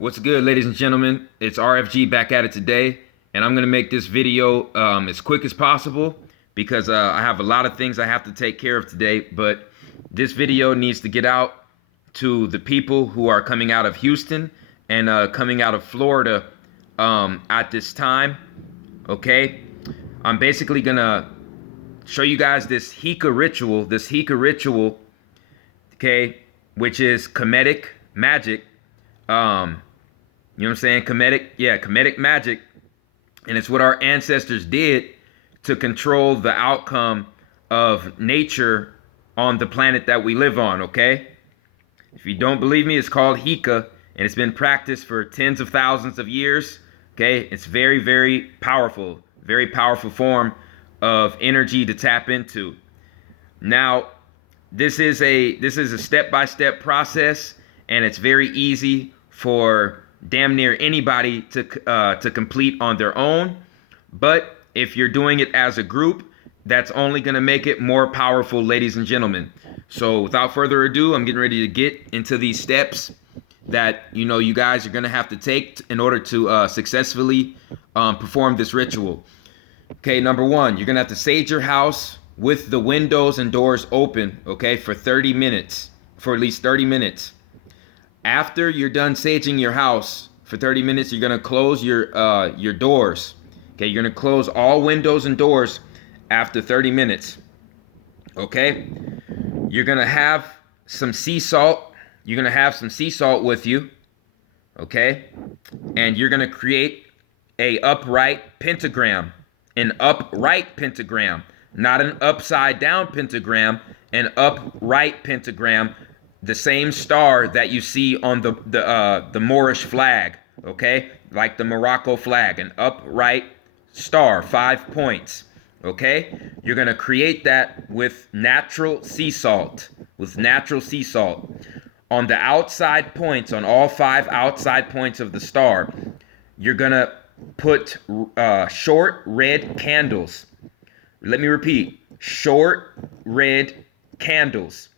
What's good, ladies and gentlemen? It's RFG back at it today, and I'm gonna make this video as quick as possible because I have a lot of things I have to take care of today. But this video needs to get out to the people who are coming out of Houston and coming out of Florida at this time. Okay, I'm basically gonna show you guys this Heka ritual. Okay, which is Kemetic magic. You know what I'm saying? Kemetic magic. And it's what our ancestors did to control the outcome of nature on the planet that we live on, okay? If you don't believe me, it's called Heka, and it's been practiced for tens of thousands of years, okay? It's very, very powerful form of energy to tap into. Now, this is a step-by-step process, and it's very easy for damn near anybody to complete on their own. But if you're doing it as a group, that's only going to make it more powerful, ladies and gentlemen. So without further ado, I'm getting ready to get into these steps that you guys are going to have to take in order to successfully perform this ritual. Okay, number one, you're going to have to sage your house with the windows and doors open, okay, for 30 minutes, for at least 30 minutes. After you're done saging your house for 30 minutes, you're gonna close your doors. Okay, you're gonna close all windows and doors after 30 minutes. Okay, you're gonna have some sea salt. You're gonna have some sea salt with you. Okay, and you're gonna create an upright pentagram, not an upside down pentagram, an upright pentagram. The same star that you see on the Moorish flag, okay? Like the Morocco flag, an upright star, 5 points, okay? You're gonna create that with natural sea salt, On the outside points, on all 5 outside points of the star, you're gonna put short red candles. Let me repeat, short red candles.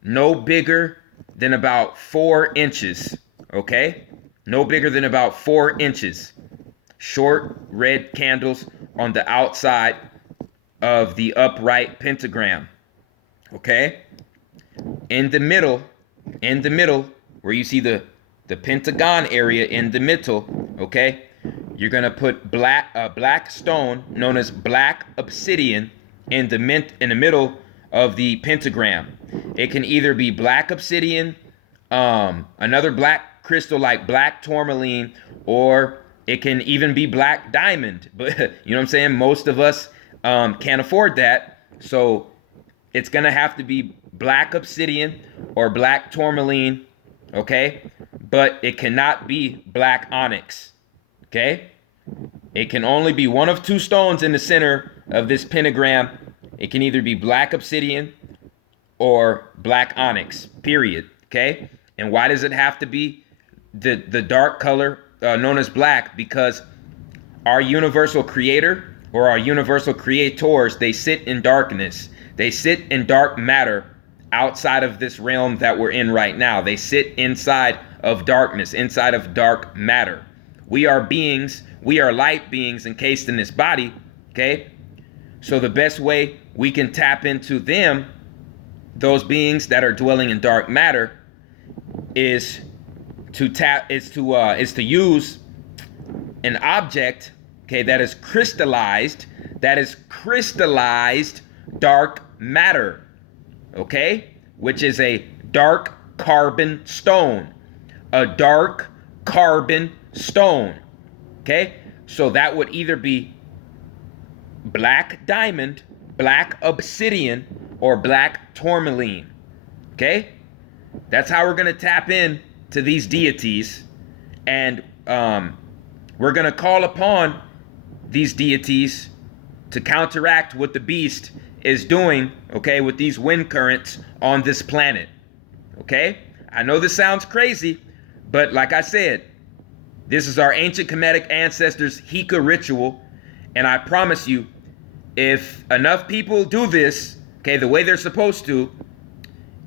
No bigger than about 4 inches, okay? No bigger than about 4 inches. Short red candles on the outside of the upright pentagram, okay? In the middle, where you see the pentagon area in the middle, okay? You're gonna put black stone known as black obsidian in the middle of the pentagram. It can either be black obsidian, another black crystal like black tourmaline, or it can even be black diamond. But you know what I'm saying? Most of us can't afford that. So it's gonna have to be black obsidian or black tourmaline, okay? But it cannot be black onyx, okay? It can only be one of 2 stones in the center of this pentagram. It can either be black obsidian or black onyx, period, okay? And why does it have to be the dark color known as black? Because our universal creator or our universal creators, they sit in darkness. They sit in dark matter outside of this realm that we're in right now. They sit inside of darkness, inside of dark matter. We are beings, we are light beings encased in this body, okay? So the best way we can tap into them, those beings that are dwelling in dark matter, is to use an object, okay, that is crystallized dark matter, okay, which is a dark carbon stone, okay. So that would either be black diamond, black obsidian, or black tourmaline, okay? That's how we're going to tap in to these deities, and we're going to call upon these deities to counteract what the beast is doing, okay, with these wind currents on this planet, okay? I know this sounds crazy, but like I said, this is our ancient Kemetic ancestors' Heka ritual, and I promise you, if enough people do this, okay, the way they're supposed to,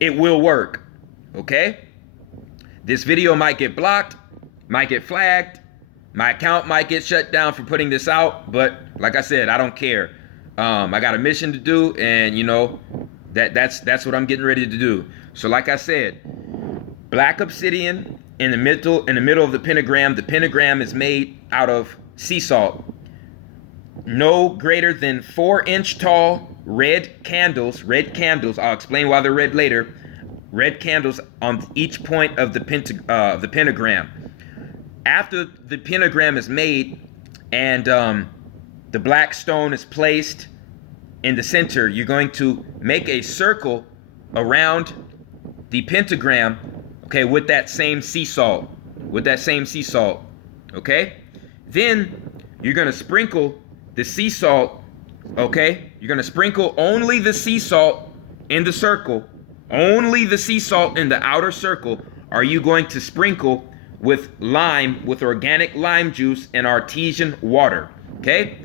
it will work, okay? This video might get blocked, might get flagged, my account might get shut down for putting this out, but like I said, I don't care. I got a mission to do, and you know, that's what I'm getting ready to do. So like I said, black obsidian in the middle of the pentagram. The pentagram is made out of sea salt. No greater than 4-inch tall red candles. I'll explain why they're red later. Red candles on each point of the pentagram. After the pentagram is made and the black stone is placed in the center, you're going to make a circle around the pentagram, okay, with that same sea salt. Okay? Then you're going to sprinkle the sea salt, okay? You're going to sprinkle only the sea salt in the circle. Only the sea salt in the outer circle are you going to sprinkle with organic lime juice and artesian water, okay?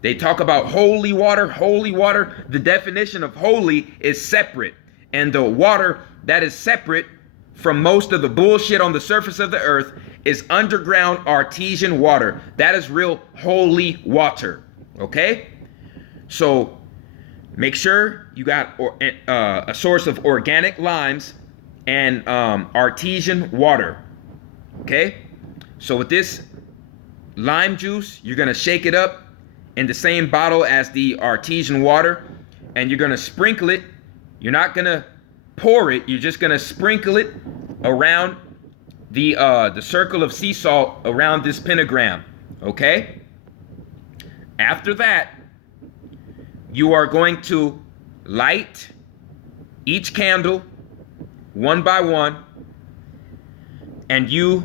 They talk about holy water. Holy water, the definition of holy is separate. And the water that is separate from most of the bullshit on the surface of the earth is underground artesian water. That is real holy water, okay? So make sure you got a source of organic limes and artesian water, okay? So with this lime juice, you're gonna shake it up in the same bottle as the artesian water, and you're gonna sprinkle it. You're not gonna pour it, you're just gonna sprinkle it around the circle of sea salt around this pentagram, okay? After that, you are going to light each candle one by one, and you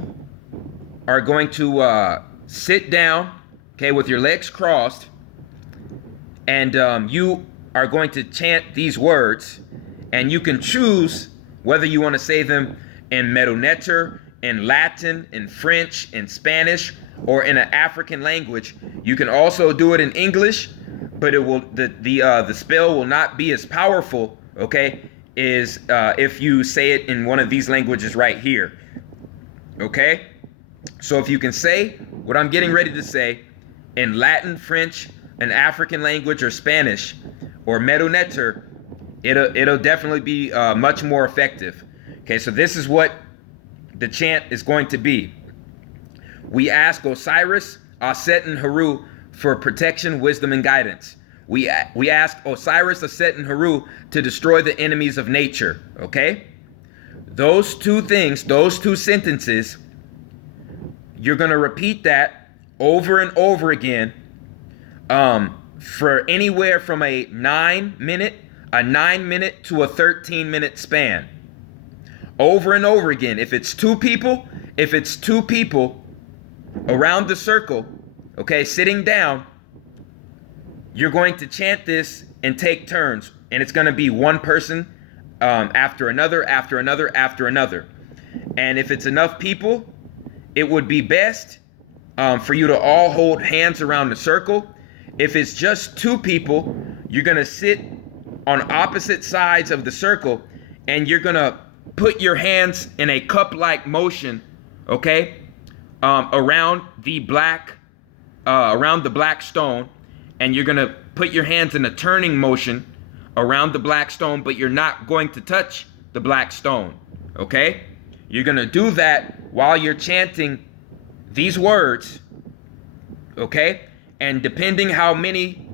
are going to sit down, okay, with your legs crossed, and you are going to chant these words, and you can choose whether you want to say them in Medonetter, in Latin, in French, in Spanish, or in an African language. You can also do it in English, but it will the spell will not be as powerful, okay, if you say it in one of these languages right here, okay? So if you can say what I'm getting ready to say in Latin, French, an African language, or Spanish, or Medonetter, it'll definitely be much more effective. Okay, so this is what the chant is going to be. We ask Osiris, Aset, and Heru for protection, wisdom, and guidance. We ask Osiris, Aset, and Heru to destroy the enemies of nature. Okay? Those two things, those two sentences, you're going to repeat that over and over again for anywhere from a 9 minute to a 13-minute span. Over and over again. If it's two people around the circle, okay, sitting down, you're going to chant this and take turns, and it's going to be one person after another. And if it's enough people, it would be best for you to all hold hands around the circle. If it's just two people, you're going to sit on opposite sides of the circle, and you're going to put your hands in a cup-like motion, okay, around the black stone, and you're gonna put your hands in a turning motion around the black stone, but you're not going to touch the black stone, okay? You're gonna do that while you're chanting these words, okay? And depending on many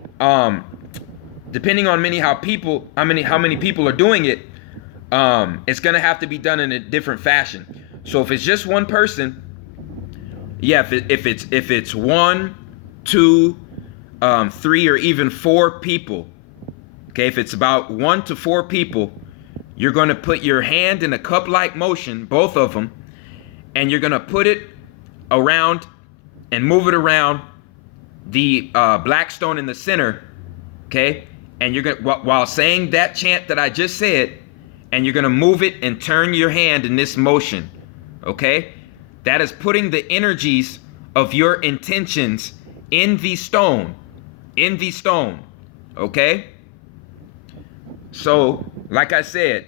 people are doing it, it's gonna have to be done in a different fashion. So if it's just one person, yeah, if it's 1, 2, 3, or even 4 people, okay, if it's about 1 to 4 people, you're gonna put your hand in a cup-like motion, both of them, and you're gonna put it around and move it around the black stone in the center, okay? And you're gonna, while saying that chant that I just said, and you're gonna move it and turn your hand in this motion, okay? That is putting the energies of your intentions in the stone, okay? So, like I said,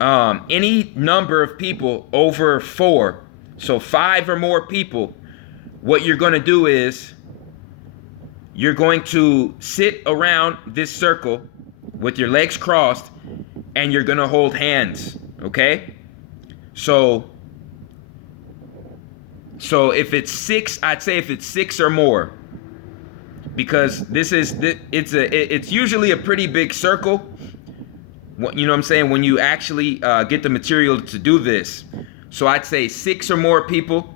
any number of people over 4, so 5 or more people, what you're going to do is you're going to sit around this circle with your legs crossed, and you're going to hold hands, okay? So if it's 6, I'd say if it's 6 or more, because it's usually a pretty big circle. You know what I'm saying? When you actually get the material to do this. So I'd say 6 or more people.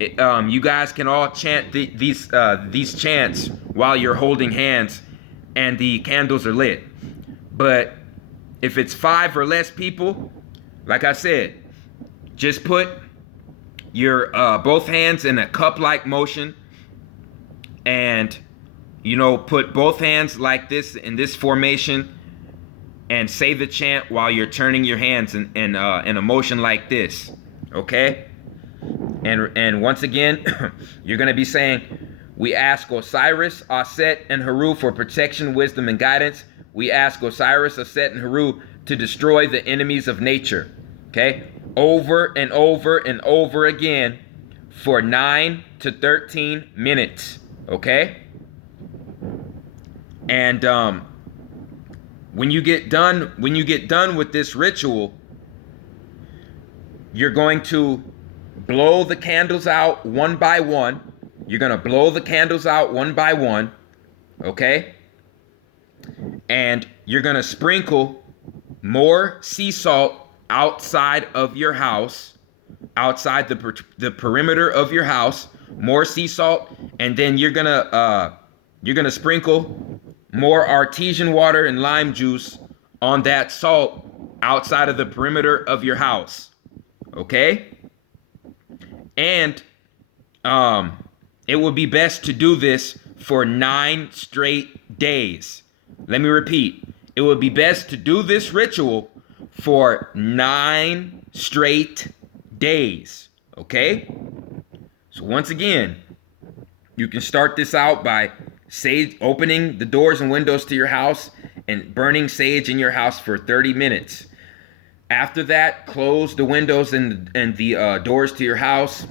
You guys can all chant these chants while you're holding hands and the candles are lit. But if it's 5 or less people, like I said, just put your both hands in a cup-like motion, and put both hands like this in this formation, and say the chant while you're turning your hands in a motion like this, okay? And once again, you're going to be saying, we ask Osiris, Aset, and Haru for protection, wisdom, and guidance. We ask Osiris, Aset, and Haru to destroy the enemies of nature, okay? Over and over and over again for 9 to 13 minutes, okay? And when you get done with this ritual, you're going to blow the candles out one by one. You're going to blow the candles out one by one, okay? And you're going to sprinkle more sea salt outside of your house, outside the perimeter of your house, more sea salt, and then you're going to sprinkle more artesian water and lime juice on that salt outside of the perimeter of your house, okay? And it would be best to do this for 9 straight days. Let me repeat. It would be best to do this ritual for 9 straight days, okay? So once again, you can start this out by opening the doors and windows to your house and burning sage in your house for 30 minutes. After that, close the windows and the doors to your house.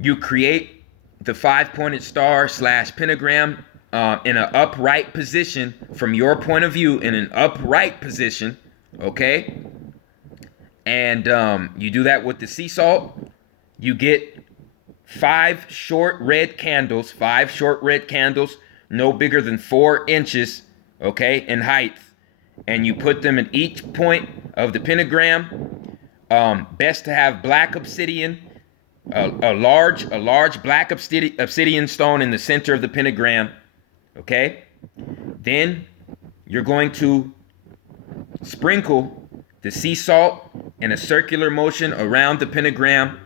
You create the 5-pointed star / pentagram in an upright position, from your point of view, in an upright position, okay? And you do that with the sea salt. You get 5 short red candles, no bigger than 4 inches, okay, in height. And you put them in each point of the pentagram. Best to have black obsidian, a large black obsidian stone in the center of the pentagram, okay? Then you're going to sprinkle the sea salt in a circular motion around the pentagram,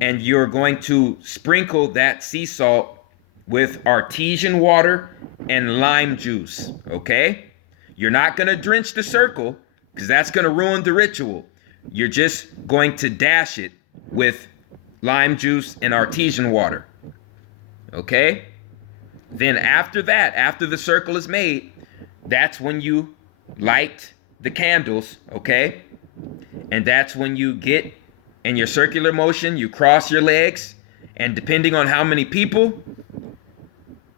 and you're going to sprinkle that sea salt with artesian water and lime juice, okay? You're not going to drench the circle, because that's going to ruin the ritual. You're just going to dash it with lime juice and artesian water, okay? Then after that, after the circle is made, that's when you light the candles, okay? And that's when you get in your circular motion, you cross your legs, and depending on how many people,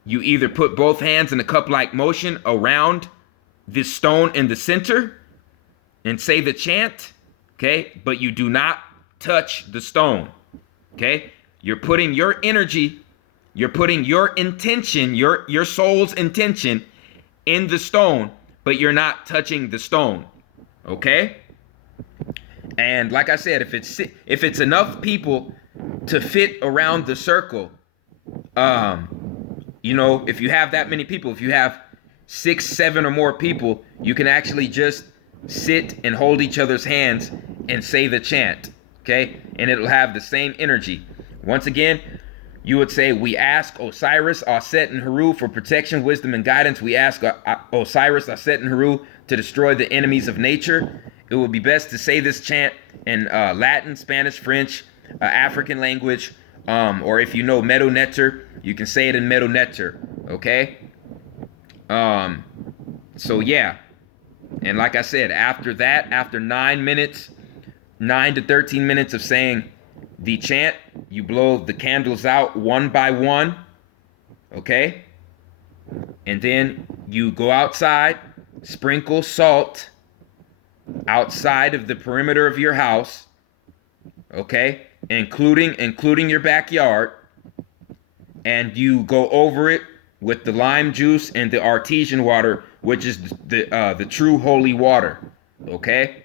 you either put both hands in a cup-like motion around this stone in the center and say the chant, okay? But you do not touch the stone, okay? You're putting your energy, you're putting your intention, your soul's intention in the stone, but you're not touching the stone, okay? And like I said, if it's enough people to fit around the circle, if you have that many people, if you have 6, 7 or more people, you can actually just sit and hold each other's hands and say the chant, okay? And it'll have the same energy. Once again, you would say, we ask Osiris, Aset, and Haru for protection, wisdom, and guidance. We ask Osiris, Aset, and Haru to destroy the enemies of nature. It would be best to say this chant in Latin, Spanish, French, African language, or if you know Medu Neter, you can say it in Medu Neter, okay? So yeah, And like I said, after that, after 9 minutes, 9 to 13 minutes of saying the chant, you blow the candles out one by one, okay? And then you go outside, sprinkle salt outside of the perimeter of your house, okay? Including your backyard, and you go over it with the lime juice and the artesian water, which is the true holy water, okay?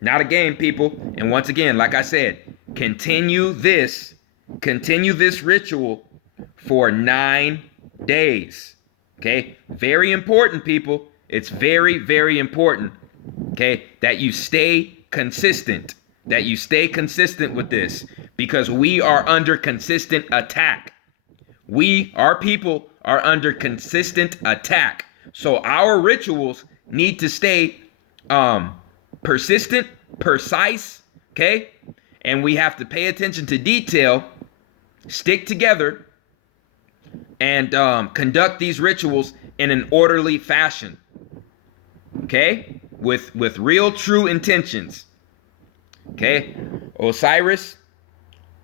Not a game, people. And once again, like I said, continue this ritual for 9 days, okay? Very important, people. It's very, very important, okay, that you stay consistent, with this, because we are under consistent attack. Our people are under consistent attack. So our rituals need to stay persistent, precise, okay? And we have to pay attention to detail, stick together, and conduct these rituals in an orderly fashion, okay? With real, true intentions, okay? Osiris,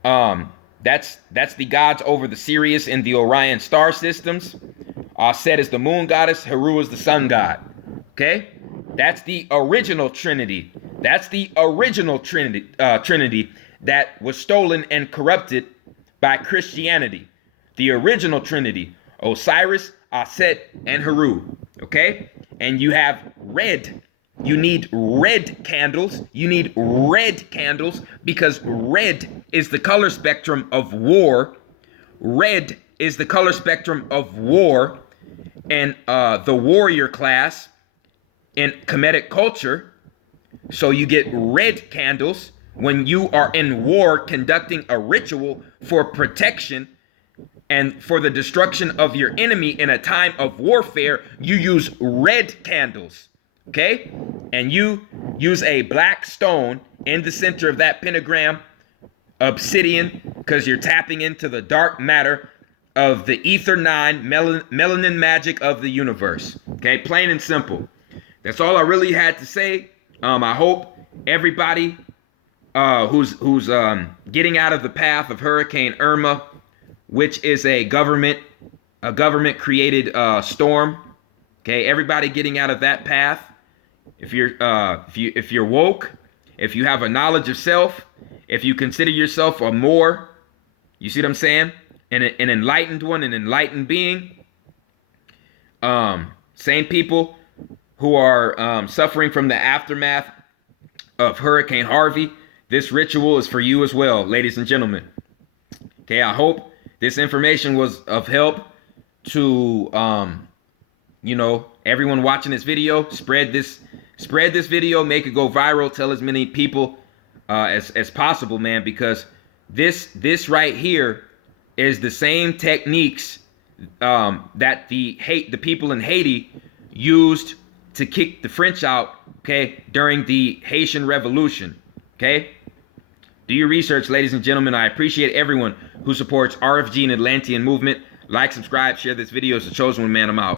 that's the gods over the Sirius and the Orion star systems. Set is the moon goddess, Heru is the sun god, okay? That's the original Trinity. That's the original Trinity that was stolen and corrupted by Christianity. The original Trinity, Osiris, Set, and Heru, okay? And you have red. You need red candles. You need red candles because red is the color spectrum of war. Red is the color spectrum of war, and the warrior class in Kemetic culture. So you get red candles when you are in war, conducting a ritual for protection and for the destruction of your enemy in a time of warfare. You use red candles, okay? And you use a black stone in the center of that pentagram, obsidian, because you're tapping into the dark matter of the Ether 9 melanin magic of the universe, okay? Plain and simple. That's all I really had to say. I hope everybody who's getting out of the path of Hurricane Irma, which is a government created storm, okay? Everybody getting out of that path. If you're woke, if you have a knowledge of self, if you consider yourself a more, you see what I'm saying, an enlightened one, an enlightened being, same people who are suffering from the aftermath of Hurricane Harvey, this ritual is for you as well, ladies and gentlemen. Okay, I hope this information was of help to everyone watching this video. Spread this video, make it go viral, tell as many people as possible, man, because this right here is the same techniques that the people in Haiti used to kick the French out, okay, during the Haitian Revolution, okay? Do your research, ladies and gentlemen. I appreciate everyone who supports RFG and Atlantean movement. Like, subscribe, share this video. It's the chosen one, man. I'm out.